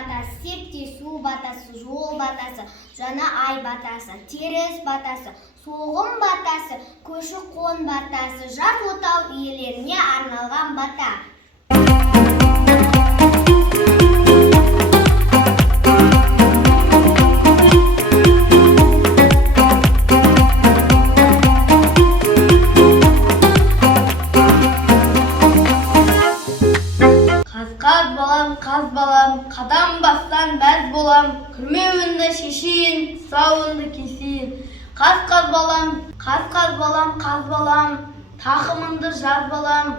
батасы, септе су батасы, жол батасы, жаңа ай батасы, теріс батасы, соғым батасы, көші-қон батасы, жас отау иелеріне арналған бата. Қаз балам, қадам бастан бәз болам, күрмеуінді шешейін, сауынды кесейін. Қаз балам, қаз балам, тақымынды жаз балам,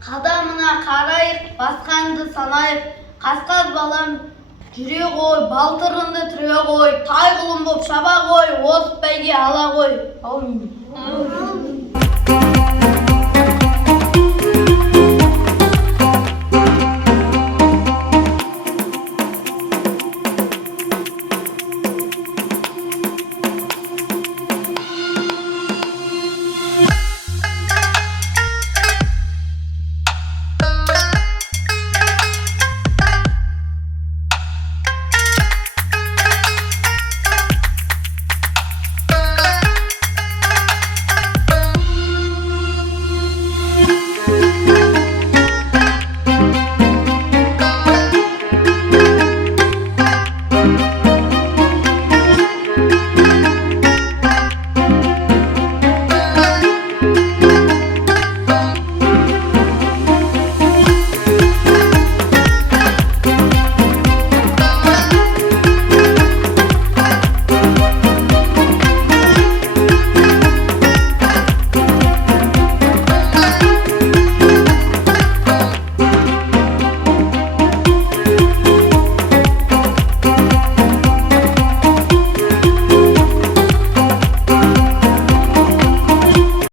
қадамына қарайық, басқанды санайық. Қаз балам, жүре ғой, балтырынды түре ғой, тай құлын боп шаба ғой, осып бәйге ала ғой.